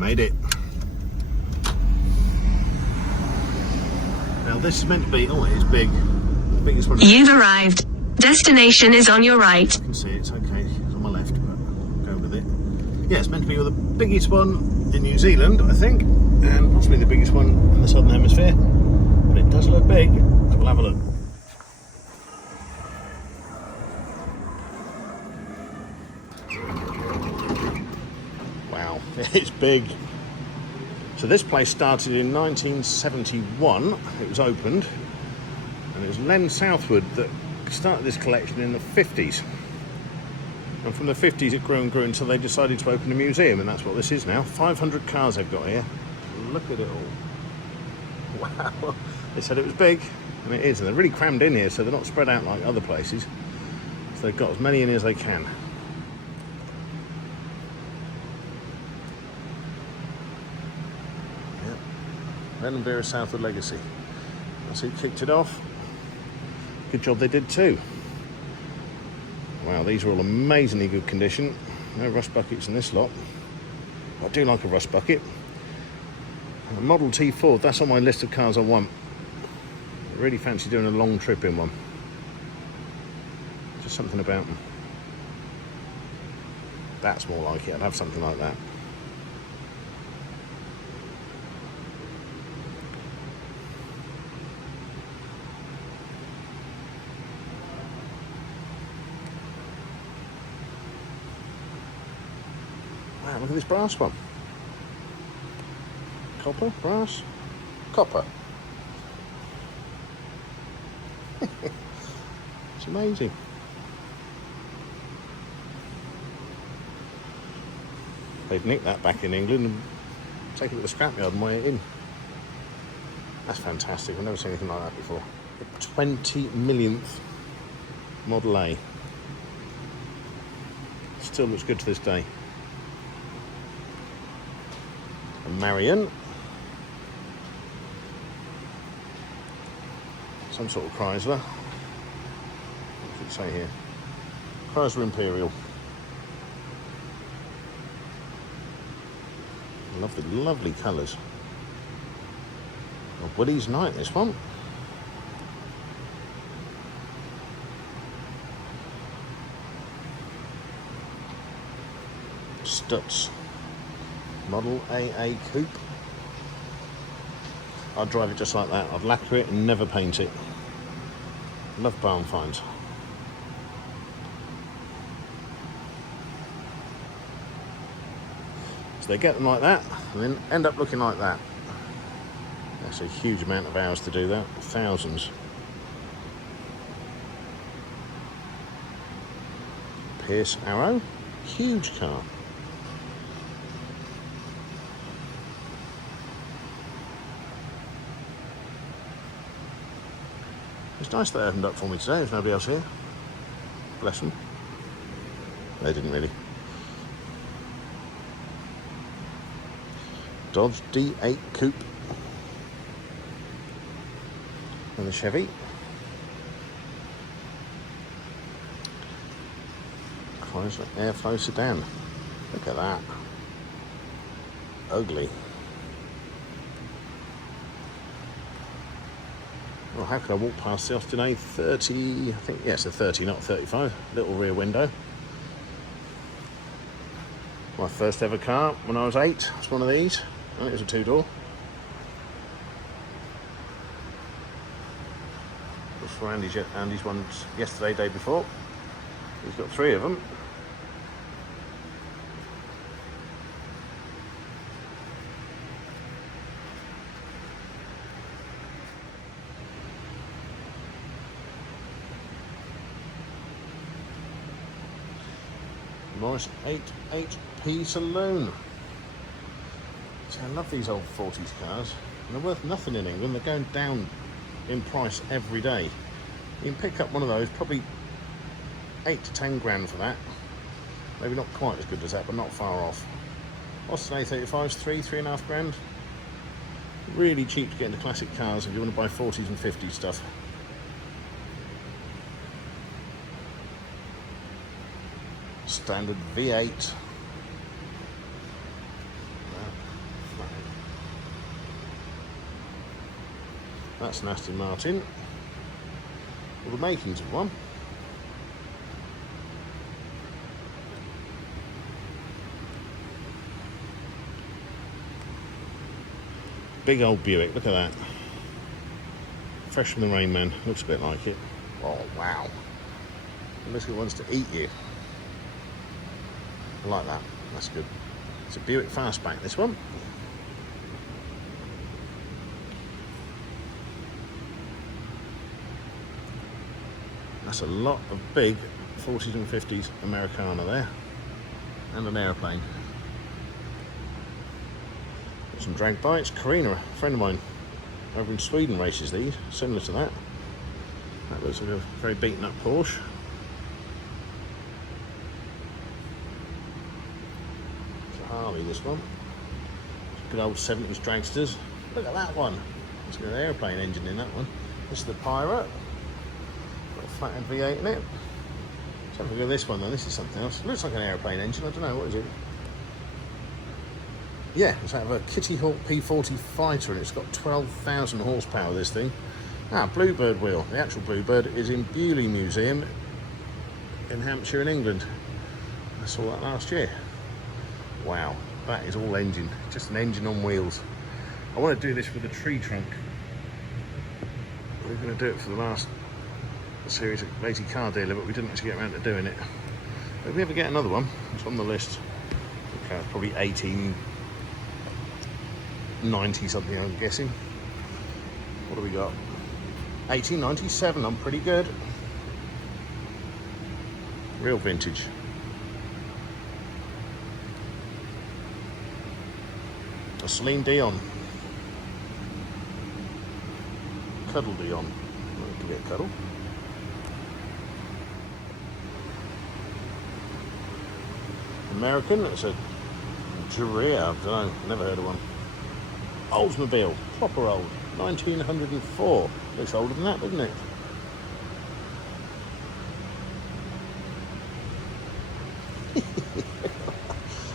Made it. Now this is meant to be, oh, it is big. The biggest one. You've arrived. Destination is on your right. I can see it's okay. It's on my left, but I'll go with it. Yeah, it's meant to be the biggest one in New Zealand, I think, and possibly the biggest one in the Southern Hemisphere. But it does look big, so we'll have a look. Wow, it's big. So this place started in 1971. It was opened, and it was Len Southwood that started this collection in the 50s. And from the 50s it grew and grew until they decided to open a museum, and that's what this is now. 500 cars they've got here. Look at it all. Wow. They said it was big, and it is. And they're really crammed in here, so they're not spread out like other places. So they've got as many in as they can. Yep. Len and Vera Southwood legacy. That's who kicked it off. Good job they did too. Wow, these are all amazingly good condition. No rust buckets in this lot. I do like a rust bucket. A Model T Ford, that's on my list of cars I want. I really fancy doing a long trip in one. Just something about them. That's more like it, I'd have something like that. Wow, look at this brass one. Copper, brass, copper. It's amazing. They'd nicked that back in England and taken it to the scrapyard and weigh it in. That's fantastic. I've never seen anything like that before. The 20 millionth Model A. Still looks good to this day. Marion, some sort of Chrysler. What does it say here? Chrysler Imperial. Lovely, lovely colours. Oh, Woody's Night, this one. Stutz. Model AA Coupe. I'd drive it just like that. I'd lacquer it and never paint it. Love barn finds. So they get them like that and then end up looking like that. That's a huge amount of hours to do that. Thousands. Pierce Arrow. Huge car. It's nice they opened up for me today, there's nobody else here. Bless them. They didn't really. Dodge D8 Coupe. And the Chevy. Chrysler Airflow sedan. Look at that. Ugly. Well, how could I walk past the Austin A30? I think, yes, a 30, not 35. Little rear window. My first ever car when I was 8 was one of these. And it was a 2-door. It was for Andy's one yesterday, day before. He's got 3 of them. Nice 8HP saloon. So I love these old 40s cars. And they're worth nothing in England. They're going down in price every day. You can pick up one of those, probably 8 to 10 grand for that. Maybe not quite as good as that, but not far off. Austin A35's 3.5 grand. Really cheap to get into classic cars if you want to buy 40s and 50s stuff. Standard V8. That's an Aston Martin. All the makings of one. Big old Buick, look at that. Fresh from the Rain Man, looks a bit like it. Oh wow. Unless it wants to eat you. I like that, that's good. It's a Buick Fastback, this one. That's a lot of big 40s and 50s Americana there. And an aeroplane. Got some drag bikes. Karina, a friend of mine over in Sweden, races these, similar to that. That looks like a very beaten up Porsche. It's a Harley, this one. Good old 70s dragsters. Look at that one. It's got an aeroplane engine in that one. This is the Pirate. Got a flathead V8 in it. Let's have a look at this one though. This is something else. It looks like an aeroplane engine. I don't know, what is it? Yeah, it's out of a Kitty Hawk P40 fighter, and it's got 12,000 horsepower, this thing. Ah, Bluebird wheel. The actual Bluebird is in Bewley Museum in Hampshire in England. I saw that last year. Wow, that is all engine. Just an engine on wheels. I want to do this with a tree trunk. We were going to do it for the last series at Lazy Car Dealer, but we didn't actually get around to doing it. But if we ever get another one, it's on the list. Okay, it's probably 1890 something, I'm guessing. What do we got? 1897, I'm pretty good. Real vintage. A Celine Dion. Cuddle Dion. I can get cuddle. American, it's a Juria, I don't know, never heard of one. Oldsmobile, proper old, 1904. Looks older than that, doesn't it?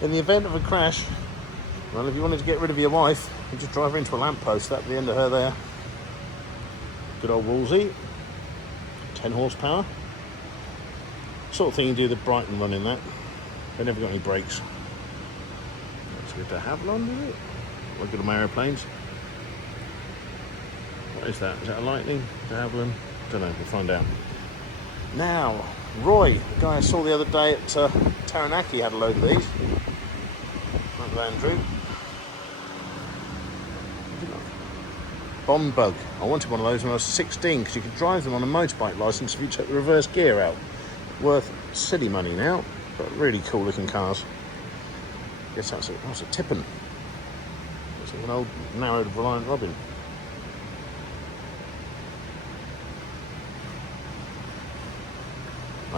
In the event of a crash, well, if you wanted to get rid of your wife, you just drive her into a lamppost. That'd be the end of her there. Good old Wolsey, 10 horsepower. Sort of thing you do the Brighton run in that. They never got any brakes. That's good to have on, is it? Look at them aeroplanes. What is that? Is that a Lightning? De Havilland? Don't know, we'll find out. Now, Roy, the guy I saw the other day at Taranaki, had a load of these. Remember Andrew? Bond Bug. I wanted one of those when I was 16 because you could drive them on a motorbike licence if you took the reverse gear out. Worth silly money now, but really cool looking cars. Guess that's a Tippin. It's like an old narrowed Reliant Robin.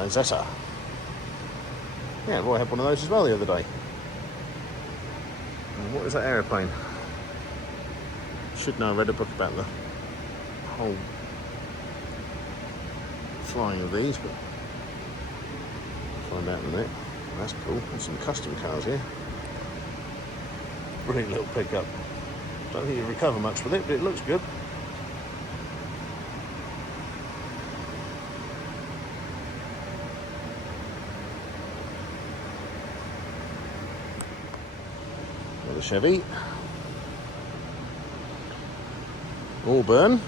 Zeta. Yeah, Roy had one of those as well the other day. And what is that aeroplane? Should know, I read a book about the whole flying of these, but I'll find out in a minute. That's cool. There's some custom cars here. Brilliant little pickup. Don't think you recover much with it, but it looks good. Another Chevy. Auburn.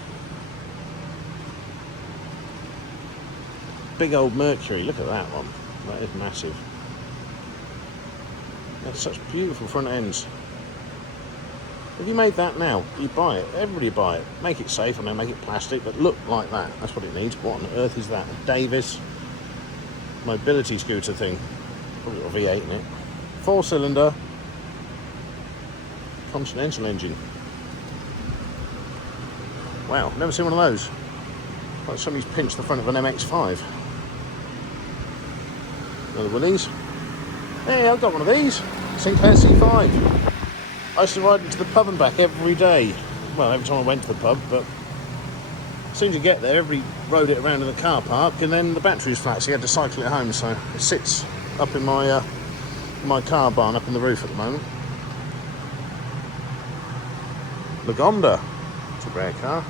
Big old Mercury, look at that one. That is massive. That's such beautiful front ends. If you made that now, you buy it. Everybody buy it. Make it safe and then make it plastic, but look like that. That's what it needs. What on earth is that? A Davis mobility scooter thing. Probably got a V8 in it. 4-cylinder. Continental engine. Wow, never seen one of those. Like somebody's pinched the front of an MX-5. Another Willys. Hey, I've got one of these. Sinclair C5. I used to ride into the pub and back every day. Well, every time I went to the pub, but as soon as you get there, everybody rode it around in the car park, and then the battery's flat, so you had to cycle it home. So it sits up in my car barn up in the roof at the moment. Lagonda. It's a rare car.